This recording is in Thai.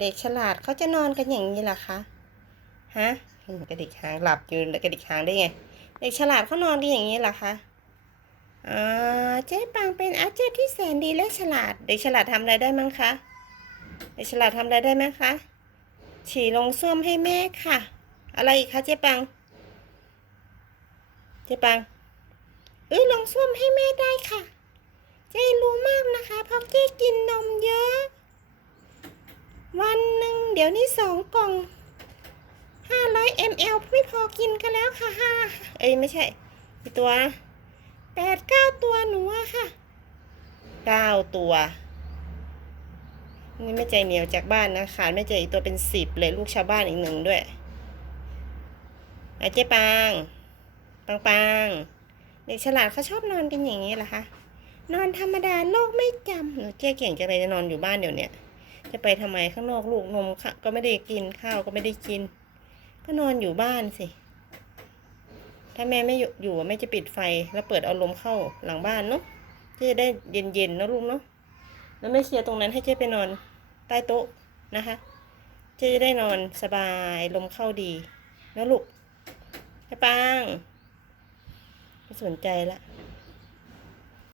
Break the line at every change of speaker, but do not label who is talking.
เด็กฉลาดเขาจะนอนกันอย่างนี้หรอคะฮะกระดิกหางหลับอยู่แล้วกระดิกหางได้ไง เด็กฉลาดเขานอนกันอย่างนี้หรอคะอ่าเจ๊ปังเป็นอาเจารย์ที่แสนดีและฉลาด เด็กฉลาดทำอะไรได้มั้งคะเด็กฉลาดทำอะไรได้ไหมคะฉี่ลงส้วมให้แม่ค่ะ อะไรอีกคะเจ๊ปัง เจ๊ปังเอ้ยลงส้วมให้แม่ได้ค่ะ เจ๊รู้มากนะคะเพราะเจ๊กินนมเยอะ ดี๋ยวนี้สองกล่องห้าร้อยมลไม่พอกินกันแล้วค่ะห้าเอ้ยไม่ใช่กี่ตัวแปดเก้าตัวหนูอะค่ะเก้าตัวนี่ไม่ใจเหนียวจากบ้านนะขาดไม่ใจอีกตัวเป็นสิบเลยลูกชาวบ้านอีกหนึ่งด้วยอาเจ๊ปางปังปังเด็กฉลาดเขาชอบนอนกันอย่างนี้เหรอคะนอนธรรมดาโลกไม่จำหนูเจ๊เก่งจังเลยจะนอนอยู่บ้านเดี๋ยวนี้ จะไปทำไมข้างนอกลูกนมค่ะก็ไม่ได้กินข้าวก็ไม่ได้กิน ก็นอนอยู่บ้านสิ ถ้าแม่ไม่อยู่แม่จะปิดไฟแล้วเปิดเอาลมเข้าหลังบ้านเนาะเจ๊จะได้เย็นๆเนะลูกเนาะแล้วไม่เคลียร์ตรงนั้นให้เจ๊ไปนอนใต้โต๊ะนะคะเจ๊จะได้นอนสบายลมเข้าดีนะลูกไปปังไม่สนใจละ